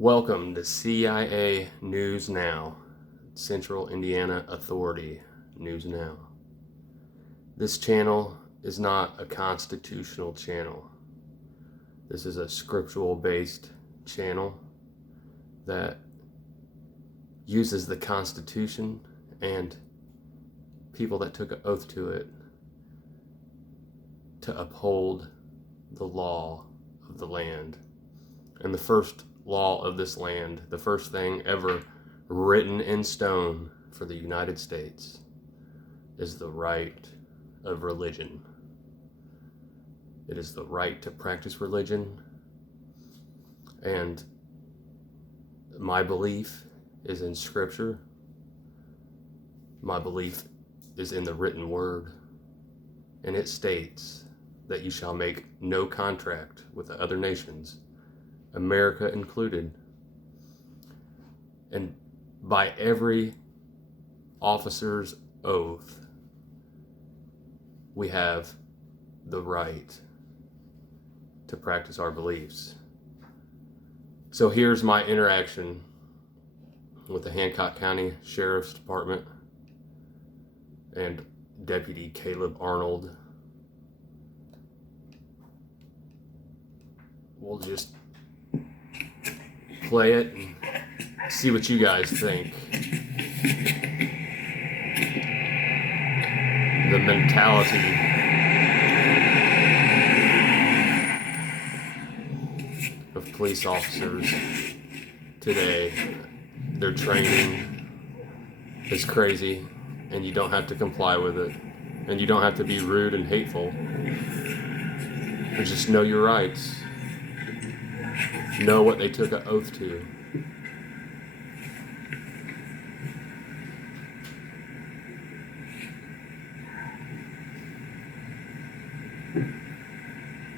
Welcome to CIA News Now, Central Indiana Authority News Now. This channel is not a constitutional channel. This is a scriptural-based channel that uses the Constitution and people that took an oath to it to uphold the law of the land. And the first law of this land, the first thing ever written in stone for the United States, is the right of religion. It is the right to practice religion, and my belief is in Scripture. My belief is in the written word, and it states that you shall make no contract with the other nations, America included. And by every officer's oath, we have the right to practice our beliefs. So here's my interaction with the Hancock County Sheriff's Department and Deputy Caleb Arnold. We'll just play it and see what you guys think. The mentality of police officers today, their training is crazy, and you don't have to comply with it, and you don't have to be rude and hateful. You just know your rights. Know what they took an oath to.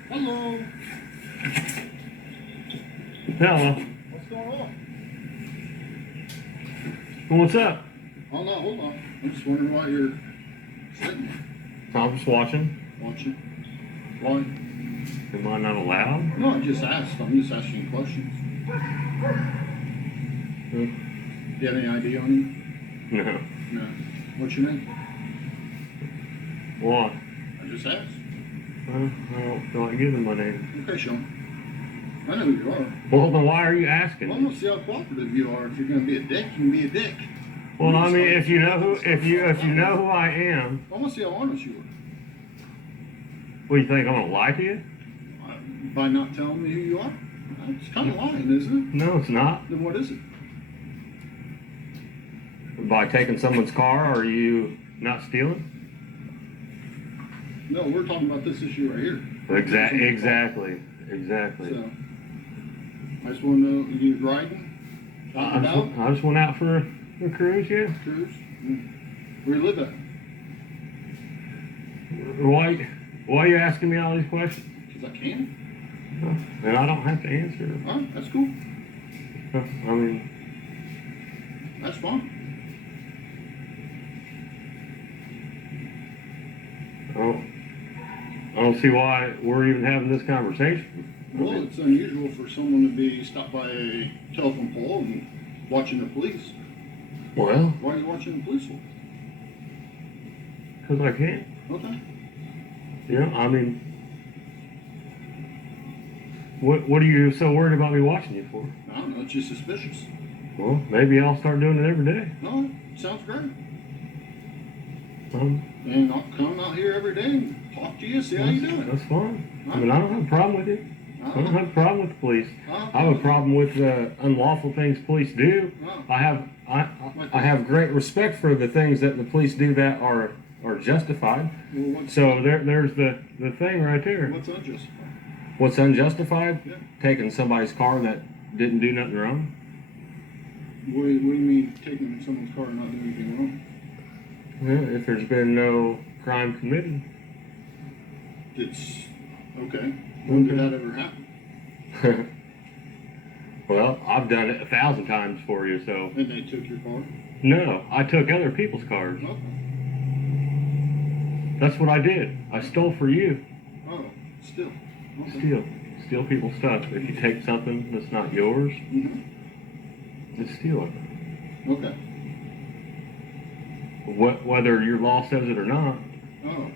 Hello. Hello. What's going on? Well, what's up? Oh no, hold on. I'm just wondering why you're sitting I'm just watching. watching. Why? Am I not allowed? No, I just asked. I'm just asking questions. Hmm. Do you have any ID on you? No. No. What's your name? Why? I just asked. I don't feel like giving my name. Okay, Sean. I know who you are. Well, then why are you asking? Well, I'm gonna see how cooperative you are. If you're gonna be a dick, you can be a dick. Well, I mean, if you know who I am, I wanna see how honest you are. what do you think? I'm gonna lie to you? By not telling me who you are? It's kind of lying, isn't it? No, it's not. Then what is it? By taking someone's car, are you not stealing? No, we're talking about this issue right here. Exactly. So, I just want to know, you riding? Out and about? I just went out for a cruise, yeah. Cruise? Where you live at? Why are you asking me all these questions? Because I can. And I don't have to answer. Alright, that's cool. I mean, That's fine. I don't see why we're even having this conversation. Well, it's unusual for someone to be stopped by a telephone pole and watching the police. Well, Why are you watching the police for? because I can. Okay. Yeah, I mean, what are you so worried about me watching you for? I don't know, it's just suspicious. Well, maybe I'll start doing it every day. No, sounds great. Um, And I'll come out here every day and talk to you, see how you doing. That's fine. I mean, I don't have a problem with it. I don't have a problem with the police. I have a problem with the unlawful things police do. I have great respect for the things that the police do that are justified. Well, So there's the thing right there. what's unjustified? What's unjustified? Yeah. Taking somebody's car that didn't do nothing wrong. What do you mean taking someone's car and not doing anything wrong? Yeah, if there's been no crime committed. It's okay. When did that ever happen? Well, I've done it 1,000 times for you, so. And they took your car? No, I took other people's cars. Okay. That's what I did. I stole for you. Oh, still. Okay. steal people's stuff. If you take something that's not yours, it's stealing. Okay. Whether your law says it or not, Oh.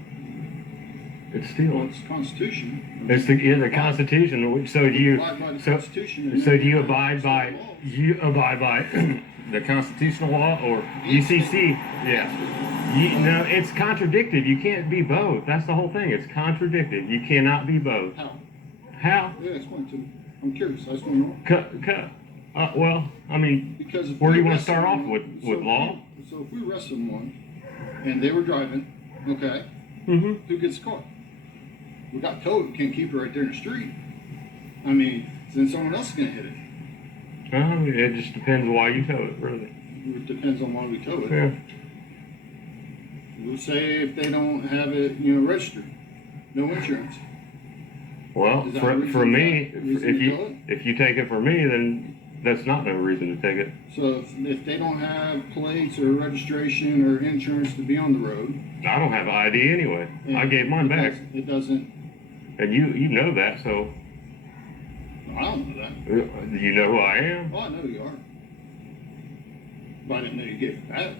it's stealing. Well, it's the Constitution. It's the Constitution. So do you? So do you abide by? You abide by the constitutional law or UCC? Yeah. No, it's contradicted. You can't be both. That's the whole thing. It's contradicted. You cannot be both. How? Yeah, explain to me. I'm curious. I just want to know. Well, I mean, because where do you want to start off with law? So if we arrest someone and they were driving, okay, who gets caught? We got towed. We can't keep it right there in the street. I mean, then someone else is going to hit it. It just depends why you tow it, really. It depends on why we tow it. Yeah. We'll say if they don't have it, registered, no insurance. Well, for me, if you take it for me, then that's not no reason to take it. So if they don't have plates or registration or insurance to be on the road, I don't have ID anyway. I gave mine back. It doesn't. And you know that, so. I don't know that. You know who I am? Oh, I know who you are. But I didn't know you gave it back.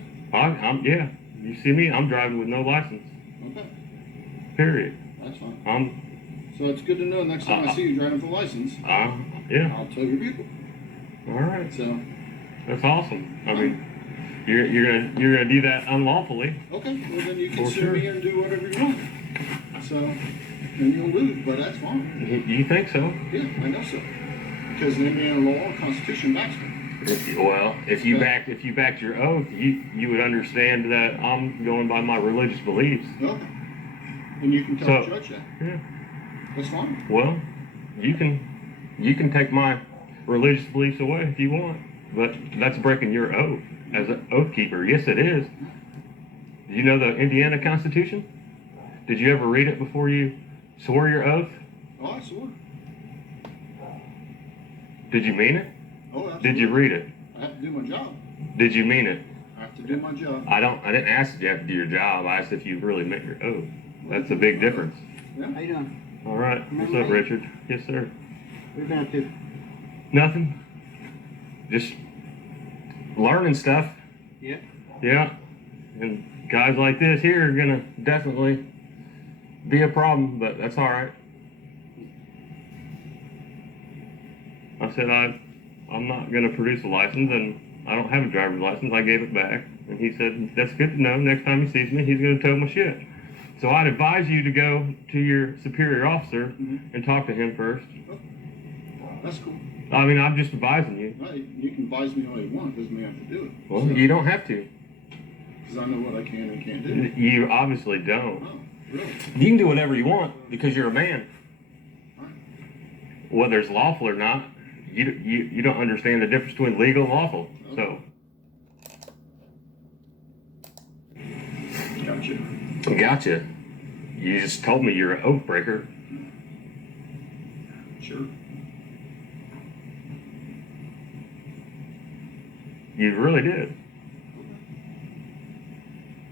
Yeah. You see me? I'm driving with no license. Okay. Period. That's fine. I'm So it's good to know next time I see you driving for license. Yeah. I'll tow your vehicle. All right. So that's awesome. I mean, you're gonna do that unlawfully. okay. Well, then you can For sue sure. me and do whatever you want. So, and you'll lose, but that's fine. You think so? Yeah, I know so. Because in Indiana law, Constitution backs me. Well, if you backed your oath, you would understand that I'm going by my religious beliefs. Okay. And you can tell the judge that. Yeah. That's fine. Well, you can take my religious beliefs away if you want, but that's breaking your oath as an oath keeper. Yes, it is. Do you know the Indiana Constitution? Did you ever read it before you swore your oath? Oh, I swore. Did you mean it? Oh, absolutely. Did you read it? I have to do my job. Did you mean it? I have to do my job. I didn't ask if you have to do your job. I asked if you really meant your oath. That's a big difference. Yeah. How you doing? All right. What's up, Richard? Yes, sir. What you been up to? Nothing. Just learning stuff. Yeah. Yeah. And guys like this here are gonna definitely be a problem, but that's all right. I said I'm not gonna produce a license, and I don't have a driver's license. I gave it back, and he said that's good to know. Next time he sees me, he's gonna tow my shit. So I'd advise you to go to your superior officer and talk to him first. Oh, that's cool. I mean, I'm just advising you. Right. You can advise me all you want. Doesn't mean I have to do it. Well, you don't have to. Because I know what I can and can't do. You obviously don't. Oh, really? You can do whatever you want because you're a man. Right. Whether it's lawful or not, you don't understand the difference between legal and lawful. So. Gotcha. You just told me you're an oath breaker. Sure. You really did.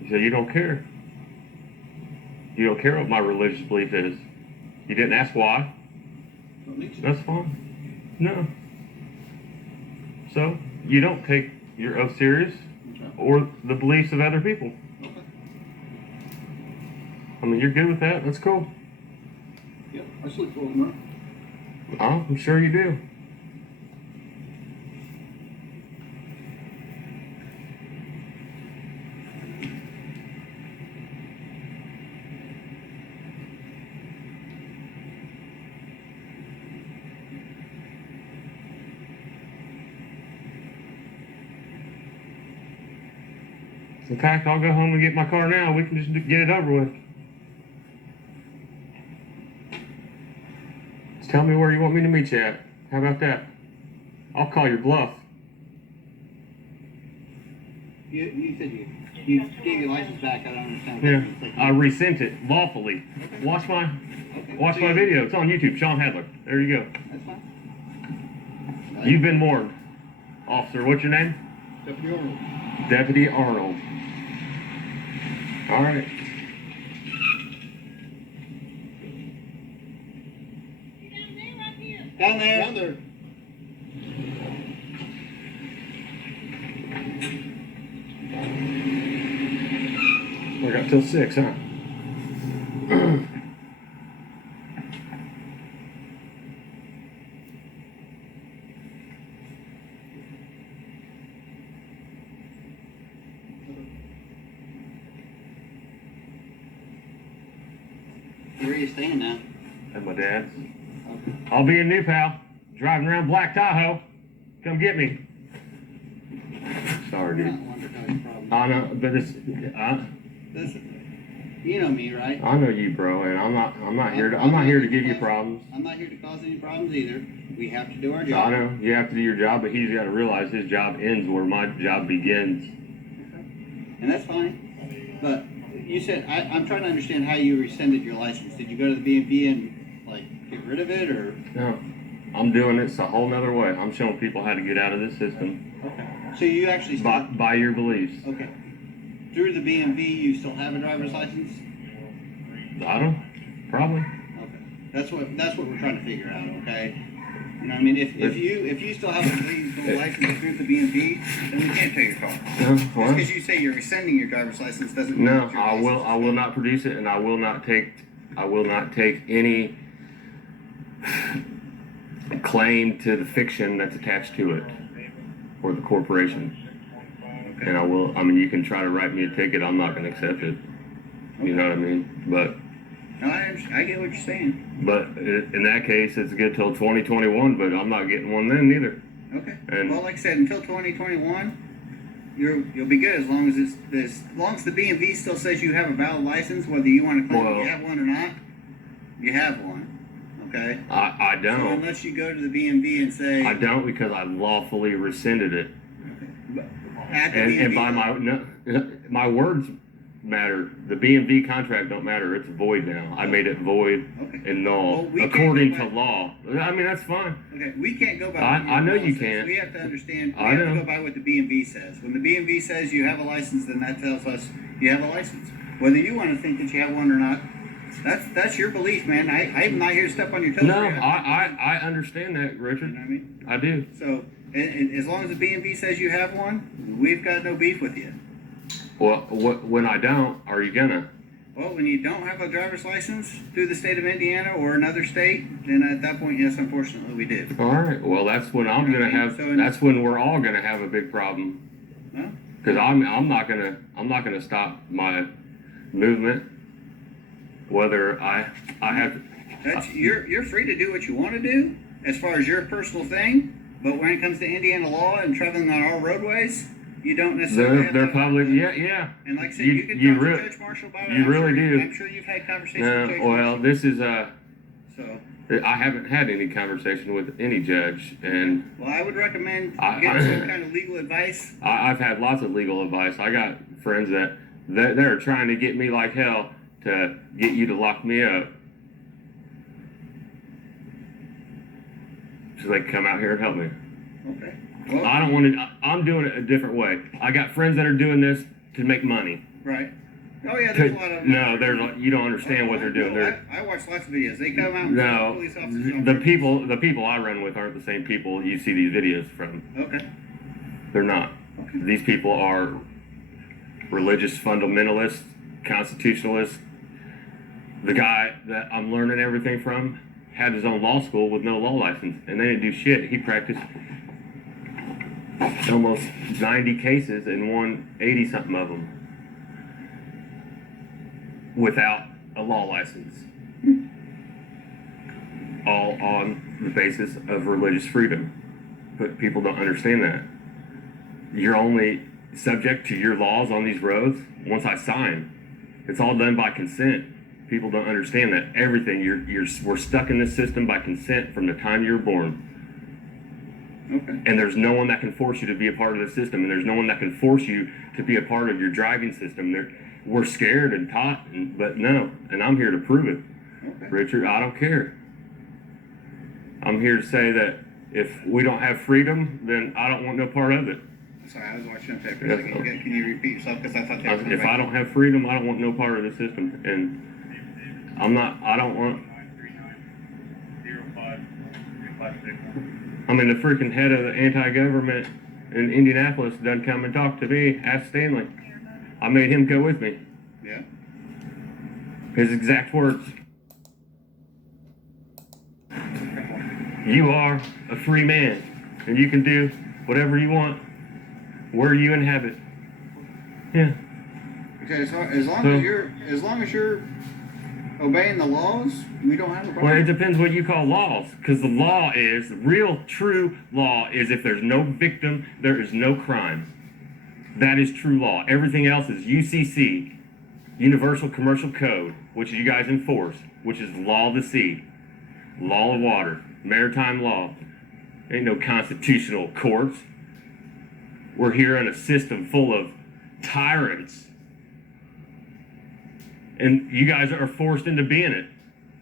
You said you don't care. You don't care what my religious belief is. You didn't ask why. Don't need to. That's fine. No. So, you don't take your oath serious or the beliefs of other people. Okay. I mean, you're good with that. That's cool. Yeah, I sleep well enough. Oh, I'm sure you do. In fact, I'll go home and get my car now. We can just get it over with. Just tell me where you want me to meet you at. How about that? I'll call your bluff. You said you gave your license back. I don't understand. Yeah, I resent it lawfully. Okay. Watch my Okay. video. It's on YouTube. Sean Hadler. There you go. That's fine. You've been warned, officer. What's your name? Deputy Arnold. Deputy Arnold. All right. Down there. Down there. We got till 6, huh? Where are you staying now? At my dad's. Okay. I'll be in New Pal, driving around Black Tahoe. Come get me. Sorry, You're dude. not one to cause problems. I know, but it's. Listen, you know me, right? I know you, bro, and I'm not here to give you problems. I'm not here to cause any problems either. We have to do our I job. know you have to do your job, but he's got to realize his job ends where my job begins. And that's fine. But you said, I'm trying to understand how you rescinded your license. Did you go to the BMV and, like, get rid of it, or? No, I'm doing this a whole nother way. I'm showing people how to get out of this system. Okay. So you actually still... By your beliefs. Okay. Through the BMV, you still have a driver's license? I don't. Probably. Okay. That's what we're trying to figure out, okay? You know what I mean? If you still have a legal license through the BMV, then we can't tow your car. No, Just because you say you're rescinding your driver's license doesn't mean no, that your I will. license I will not produce it, and I will not take any claim to the fiction that's attached to it or the corporation. Okay. And I will. I mean, you can try to write me a ticket. I'm not going to accept it. You know what I mean? But. No, I get what you're saying. But in that case, it's good till 2021. But I'm not getting one then either. Okay. And well, like I said, until 2021, you'll be good as long as as long as the BMV still says you have a valid license, whether you want to claim you have one or not. You have one. Okay. I don't. So unless you go to the BMV and say I don't, because I lawfully rescinded it. but at the BMV, And by my words matter. The BMV contract don't matter. It's void now. I made it void Okay. and null Well, we can't according go to by- law. I mean, that's fine. Okay, we can't go by. I know you says. can't. We have to understand. We I have to know. go by what the BMV says. When the BMV says you have a license, then that tells us you have a license. Whether you want to think that you have one or not, that's your belief, man. I'm not here to step on your toes. No, here. I understand that, You Richard. know what I mean? I do. So, and as long as the BMV says you have one, we've got no beef with you. Well, when I don't, are you gonna? Well, when you don't have a driver's license through the state of Indiana or another state, then at that point, yes, unfortunately, we did. All right. Well, that's when I'm gonna have. That's when we're all gonna have a big problem. Well, Because I'm not gonna stop my movement. Whether I have. that's you're free to do what you want to do as far as your personal thing. But when it comes to Indiana law and traveling on our roadways, you don't necessarily. They're public. Yeah. And like I said, You- you can you talk to really- Judge Marshall about it. you really do. I'm sure you've had conversations with Judge Well, Marshall. this is So, I haven't had any conversation with any judge, and well, I would recommend I- getting some kind of legal advice. I've had lots of legal advice. I got friends that they're trying to get me like hell to get you to lock me up, so they can come out here and help me. Okay. Well, I don't want to. I'm doing it a different way. I got friends that are doing this to make money. right. Oh yeah, there's a lot of No, you don't understand what they're doing. I watch lots of videos. They come out and No, police officers on the people I run with aren't the same people you see these videos from. Okay. They're not. Okay. These people are religious fundamentalists, constitutionalists. The guy that I'm learning everything from had his own law school with no law license, and they didn't do shit. He practiced almost 90 cases and won 80-something of them without a law license. All on the basis of religious freedom. But people don't understand that. You're only subject to your laws on these roads once I sign. It's all done by consent. People don't understand that. Everything, we're stuck in this system by consent from the time you're born. Okay. And there's no one that can force you to be a part of the system, and there's no one that can force you to be a part of your driving system. We're scared and taught, but no, and I'm here to prove it. Okay. Richard, I don't care. I'm here to say that if we don't have freedom, then I don't want no part of it. Sorry, I was watching a paper. Can you repeat yourself? Because I thought that was If I don't have freedom, I don't want no part of the system. And I don't want. I mean, the freaking head of the anti-government in Indianapolis done come and talk to me. Ask Stanley. I made him go with me. Yeah. His exact words. You are a free man, and you can do whatever you want where you inhabit. Yeah. Okay, so as long as you're obeying the laws, we don't have a problem. Well, it depends what you call laws, because the law is, the real true law is if there's no victim, there is no crime. That is true law. Everything else is UCC, Universal Commercial Code, which you guys enforce, which is law of the sea, law of water, maritime law. Ain't no constitutional courts. We're here in a system full of tyrants. And you guys are forced into being it.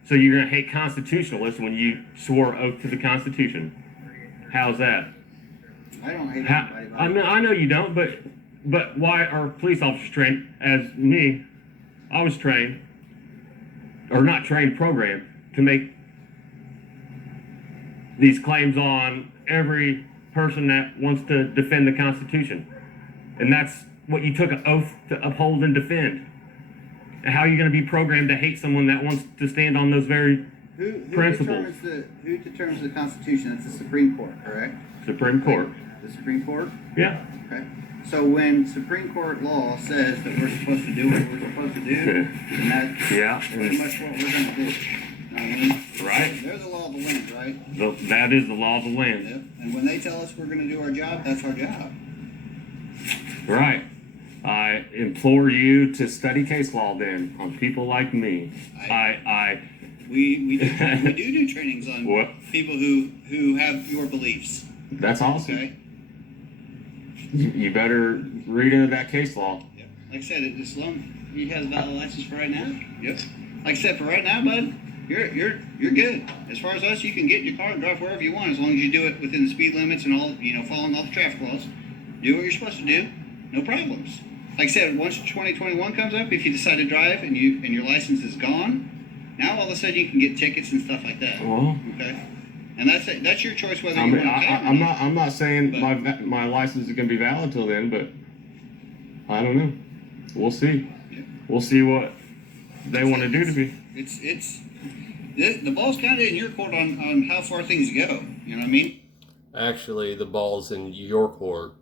So you're going to hate constitutionalists when you swore oath to the Constitution. How's that? I don't hate anybody. I mean, I know you don't, but why are police officers trained as me? I was trained, or not trained, programmed to make these claims on every person that wants to defend the Constitution. And that's what you took an oath to uphold and defend. How are you going to be programmed to hate someone that wants to stand on those very principles? Who determines the Constitution? That's the Supreme Court, correct? Supreme Court. The Supreme Court? Yeah. Okay. So when Supreme Court law says that we're supposed to do what we're supposed to do, then that's pretty much what we're going to do. You know what I mean? Right. They're the law of the land, right? That is the law of the land. Yep. And when they tell us we're going to do our job, that's our job. Right. I implore you to study case law then on people like me. We do trainings on what? People who have your beliefs. That's awesome. Okay. You better read into that case law. Yep. Like I said, as long you have a valid license for right now. Yep. Like I said, for right now, bud, you're good. As far as us, you can get in your car and drive wherever you want, as long as you do it within the speed limits and all, following all the traffic laws. Do what you're supposed to do. No problems. Like I said, once 2021 comes up, if you decide to drive and your license is gone, now all of a sudden you can get tickets and stuff like that. Well, okay, and that's your choice whether you want to pay or not. I'm not saying my license is going to be valid till then, but I don't know. We'll see. Yeah. We'll see what they want to do to me. The ball's kind of in your court on how far things go. You know what I mean? Actually, the ball's in your court.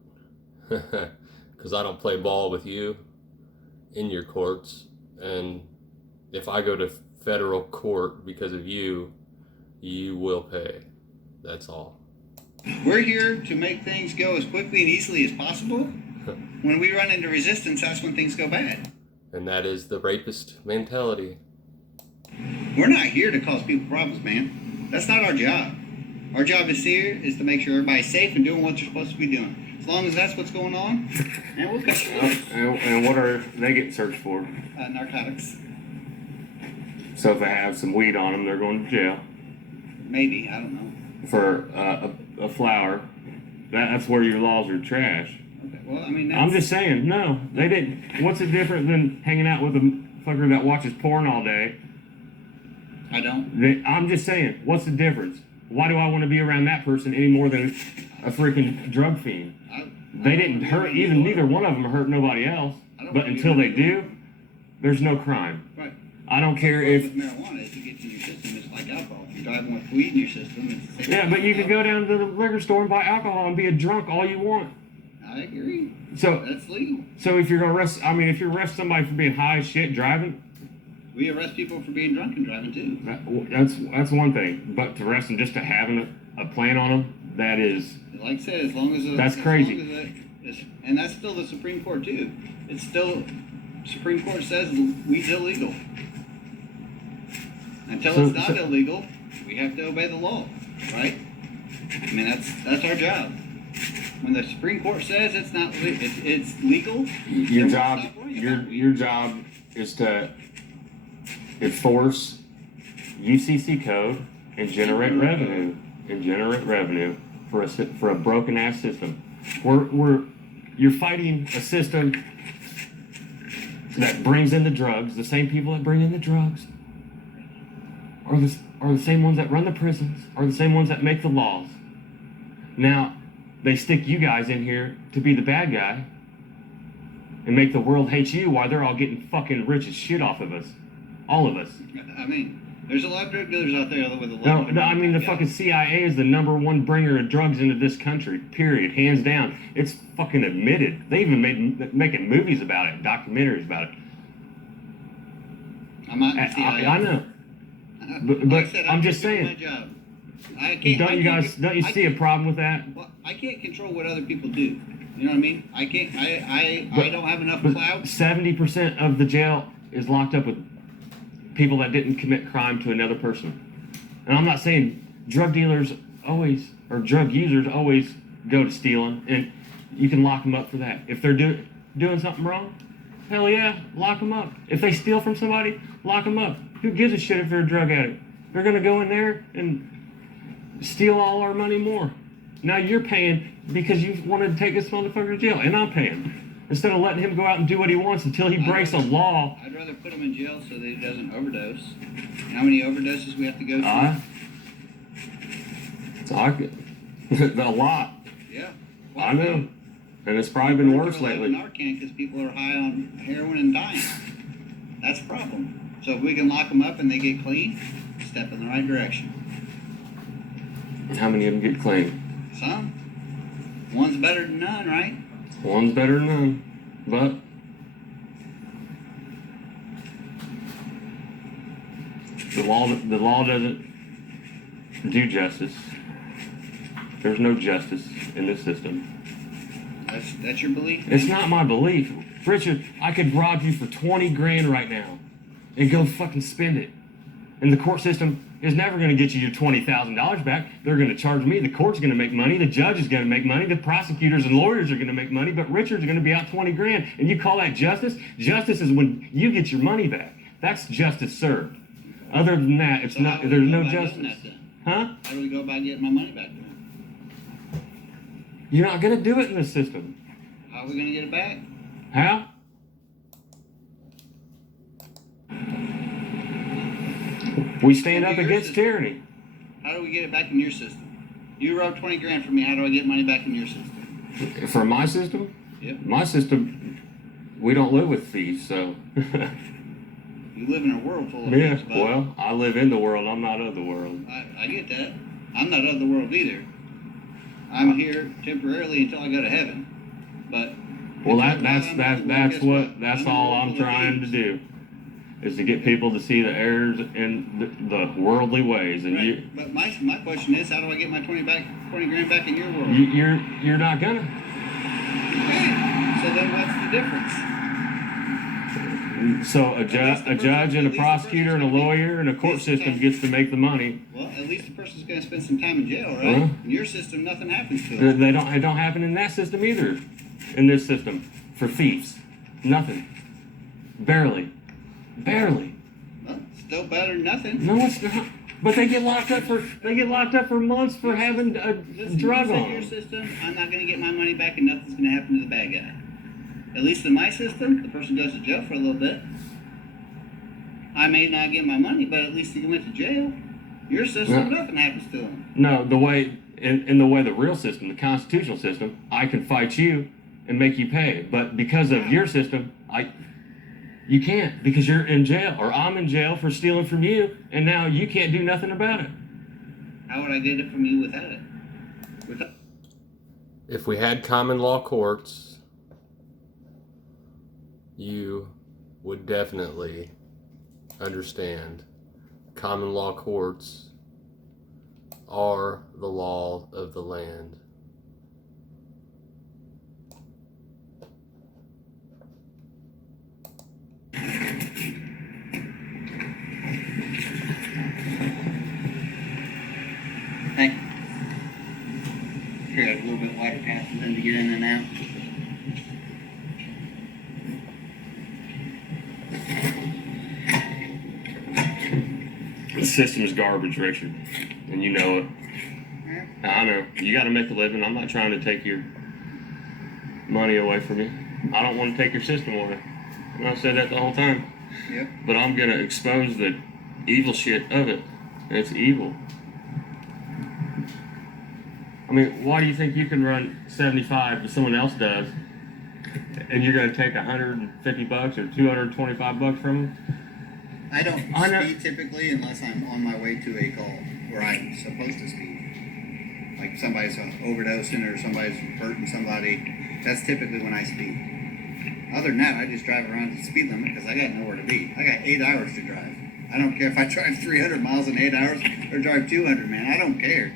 Because I don't play ball with you in your courts. And if I go to federal court because of you, you will pay. That's all. We're here to make things go as quickly and easily as possible. When we run into resistance, that's when things go bad. And that is the rapist mentality. We're not here to cause people problems, man. That's not our job. Our job is to make sure everybody's safe and doing what they're supposed to be doing. As long as that's what's going on, and we'll cut And what are they getting searched for? Narcotics. So if they have some weed on them, they're going to jail. Maybe, I don't know. For a flower, that's where your laws are trash. Okay, well, I mean, I'm just saying, no, they didn't. What's it different than hanging out with a fucker that watches porn all day? I don't. I'm just saying, what's the difference? Why do I want to be around that person any more than a freaking drug fiend? They didn't hurt, neither one of them hurt nobody else. But until they do, there's no crime. Right. I don't care if... With marijuana, if you get in your system, it's like alcohol. If you're driving with weed in your system, it's the same. Yeah, but you can go down to the liquor store and buy alcohol and be a drunk all you want. I agree. So that's legal. So if you're gonna if you arrest somebody for being high as shit driving... We arrest people for being drunk and driving too. That's one thing. But to arrest them just to having a plan on them, that is... Like I said, as long as... That's crazy. And that's still the Supreme Court too. It's still... Supreme Court says weed's illegal. Until it's not illegal, we have to obey the law, right? I mean, that's our job. When the Supreme Court says it's not it's legal, your job is to enforce UCC code and generate revenue for a broken ass system. You're fighting a system that brings in the drugs. The same people that bring in the drugs are the same ones that run the prisons, are the same ones that make the laws. Now, they stick you guys in here to be the bad guy and make the world hate you while they're all getting fucking rich as shit off of us. All of us. I mean, there's a lot of drug dealers out there with a lot No, of I mean, the fucking CIA is the #1 bringer of drugs into this country, period, hands down. It's fucking admitted. They even making movies about it, documentaries about it. I'm not in the CIA. I know. But Like I said, I'm just saying. My job. I can't, Don't you see a problem with that? Well, I can't control what other people do. You know what I mean? I can't. I don't have enough clout. 70% of the jail is locked up with people that didn't commit crime to another person. And I'm not saying drug dealers always, or drug users always go to stealing, and you can lock them up for that. If they're doing something wrong, hell yeah, lock them up. If they steal from somebody, lock them up. Who gives a shit if they're a drug addict? They're gonna go in there and steal all our money more. Now you're paying because you wanted to take this motherfucker to jail, and I'm paying. Instead of letting him go out and do what he wants until he breaks a law. I'd rather put him in jail so that he doesn't overdose. You know how many overdoses we have to go through? A lot. Yeah. Well, I know. And it's probably been worse lately. Narcan because people are high on heroin and dying. That's a problem. So if we can lock them up and they get clean, step in the right direction. How many of them get clean? Some. One's better than none, right? One's better than none. But the law doesn't do justice. There's no justice in this system. That's your belief? It's not my belief. Richard, I could rob you for 20 grand right now and go fucking spend it. And the court system is never going to get you your $20,000 back. They're going to charge me. The court's going to make money. The judge is going to make money. The prosecutors and lawyers are going to make money. But Richard's going to be out 20 grand. And you call that justice? Justice is when you get your money back. That's justice served. Other than that, it's not. There's no justice. Huh? How do we go about getting my money back then? You're not going to do it in this system. How are we going to get it back? How? We stand up against tyranny. How do we get it back in your system? You robbed 20 grand from me. How do I get money back in your system? For my system? Yep. My system, we don't live with thieves, so. You live in a world full of thieves, bud. Well, I live in the world. I'm not of the world. I get that. I'm not of the world either. I'm here temporarily until I go to heaven. But well, that's all I'm trying to do, is to get people to see the errors in the worldly ways. And right. But my question is, how do I get my 20 grand back in your world? You're not gonna. Okay. So then what's the difference? So a judge and a prosecutor and a lawyer and a court system gets to make the money. Well, at least the person's going to spend some time in jail, right? In your system, nothing happens to them. It don't happen in that system either. In this system, for thieves, nothing. Barely. Well, still better than nothing. No, it's not. But they get locked up for months for having a drug on. In your system, I'm not going to get my money back, and nothing's going to happen to the bad guy. At least in my system, the person goes to jail for a little bit. I may not get my money, but at least he went to jail. Your system, nothing happens to him. No, the way in the way the real system, the constitutional system, I can fight you and make you pay. But because of your system, you can't, because you're in jail, or I'm in jail for stealing from you, and now you can't do nothing about it. How would I get it from you without it? If we had common law courts, you would definitely understand common law courts are the law of the land. Hey. Here, a little bit wider path for them to get in and out. The system is garbage, Richard, and you know it. I know. You got to make a living. I'm not trying to take your money away from you. I don't want to take your system away. And I've said that the whole time. Yep. But I'm going to expose the evil shit of it. And it's evil. I mean, why do you think you can run 75 if someone else does, and you're going to take $150 or $225 from them? I don't speed typically unless I'm on my way to a call where I'm supposed to speed. Like somebody's overdosing or somebody's hurting somebody. That's typically when I speed. Other than that, I just drive around the speed limit because I got nowhere to be. I got 8 hours to drive. I don't care if I drive 300 miles in 8 hours or drive 200, man. I don't care.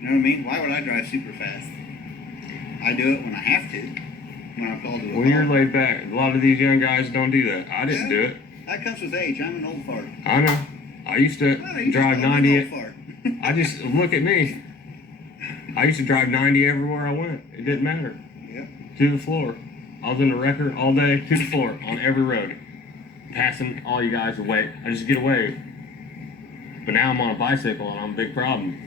You know what I mean? Why would I drive super fast? I do it when I have to. When I'm called to a call. Well, you're laid back. A lot of these young guys don't do that. I didn't do it. That comes with age. I'm an old fart. I know. I used to drive 90. I just, look at me. I used to drive 90 everywhere I went. It didn't matter. Yep. To the floor. I was in the wrecker all day, to the floor, on every road. Passing all you guys away. I just get away. But now I'm on a bicycle and I'm a big problem.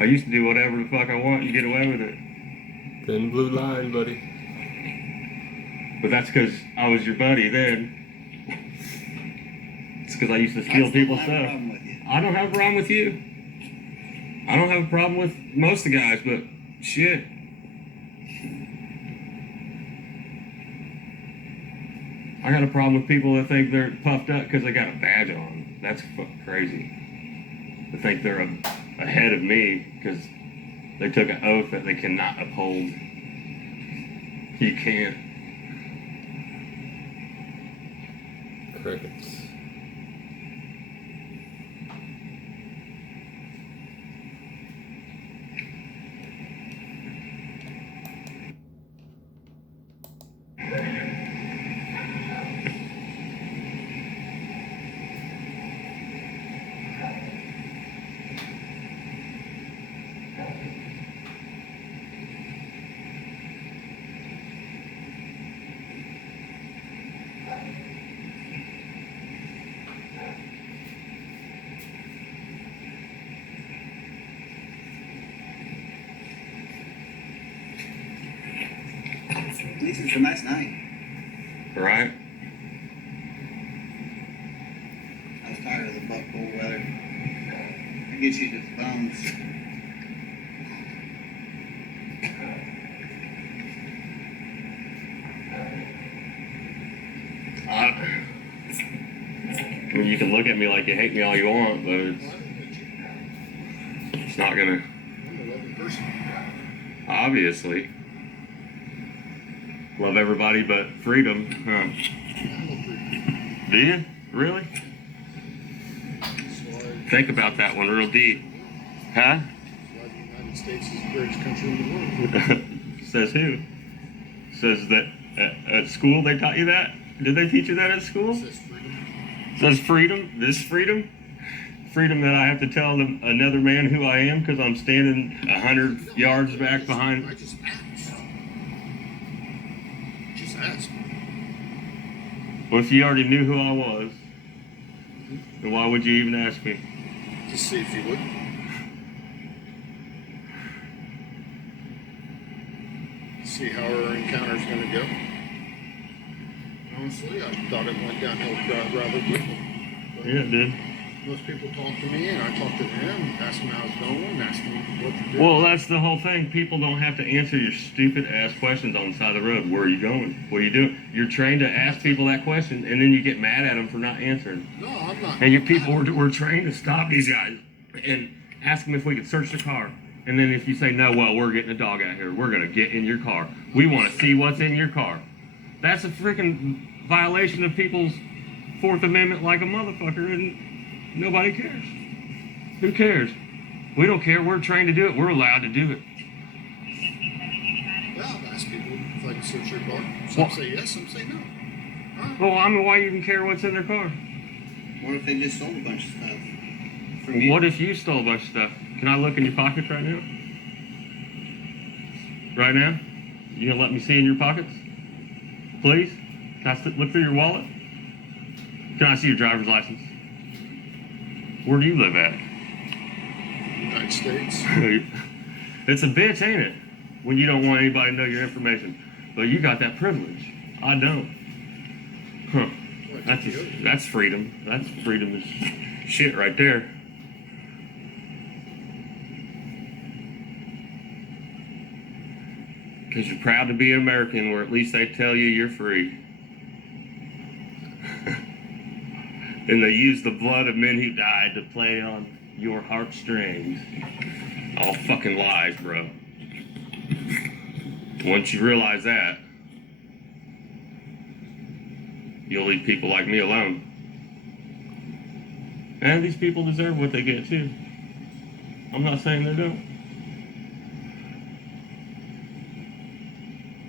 I used to do whatever the fuck I want and get away with it. Thin blue line, buddy. But that's because I was your buddy then. It's because I used to steal people's stuff. I don't have a problem with you. I don't have a problem with most of the guys, but shit. I got a problem with people that think they're puffed up because they got a badge on. That's fucking crazy. They think they're ahead of me because they took an oath that they cannot uphold. You can't. Crickets. At least it's a nice night. Right? I was tired of the buck cold weather. It gets you to the bones. I mean, you can look at me like you hate me all you want, but it's not gonna. I'm a loving person. Obviously. Love everybody but freedom. Huh? Do you? Really? Think about that one real deep. Huh? That's why the United States is the greatest country in the world. Says who? Says that at school they taught you that? Did they teach you that at school? It says freedom. Says freedom? This freedom? Freedom that I have to tell them another man who I am because I'm standing 100 yards back behind. I just asked. Just asked. Well, if you already knew who I was, then why would you even ask me? Just see if you would. See how our encounter's going to go. Honestly, I thought it went downhill rather quickly. But Yeah, it did. most people talk to me, and I talk to them, ask them how it's going, ask them what to do. Well, that's the whole thing. People don't have to answer your stupid ass questions on the side of the road. Where are you going? What are you doing? You're trained to ask people that question, and then you get mad at them for not answering. No, I'm not. And your people were trained to stop these guys and ask them if we could search the car. And then if you say no, well, we're getting a dog out here. We're gonna get in your car. We want to see what's in your car. That's a freaking violation of people's Fourth Amendment like a motherfucker, and nobody cares. Who cares? We don't care. We're trained to do it. We're allowed to do it. Yeah, I've asked people if I can search their car. Some Well- say yes, some say no. Well, I mean, why even care what's in their car? What if they just stole a bunch of stuff from you? What if you stole a bunch of stuff? Can I look in your pockets right now? Right now? You gonna let me see in your pockets? Please? Can I look through your wallet? Can I see your driver's license? Where do you live at? United States. It's a bitch, ain't it? When you don't want anybody to know your information. But you got that privilege. I don't. Huh. Well, That's freedom. That's freedom is shit right there. Because you're proud to be American, where at least they tell you you're free. And they use the blood of men who died to play on your heartstrings. All fucking lies, bro. Once you realize that, you'll leave people like me alone. And these people deserve what they get too. I'm not saying they don't.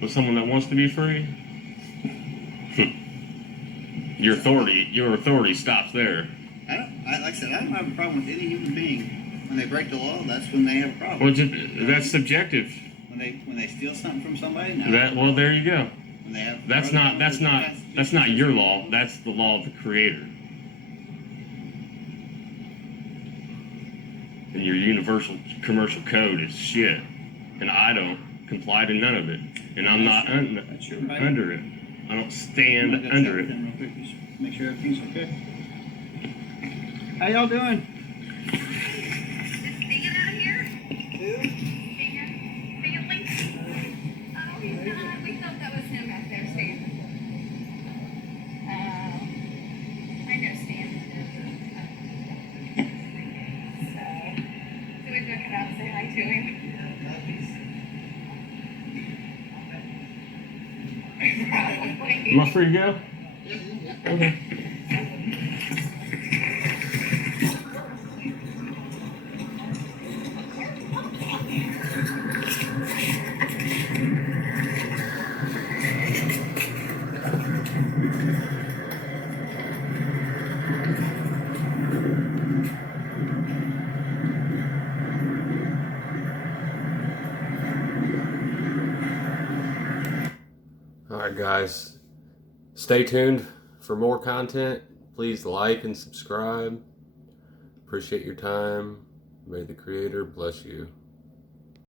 But someone that wants to be free, your authority stops there. Like I said, I don't have a problem with any human being. When they break the law, that's when they have a problem. Well, that's subjective. When they steal something from somebody, no. Well, there you go. When they have That's not your law. That's the law of the Creator. And your universal commercial code is shit, and I don't comply to none of it, and I'm not under it. I don't stand under it. Real quick, just make sure everything's okay. How y'all doing? Singing out here? Who? Singer? Family? Oh, he's not. We thought that was him back there standing. I know Stan. So we took it out and say hi to him. Am I free to go? Okay. Alright guys, stay tuned for more content. Please like and subscribe. Appreciate your time. May the Creator bless you.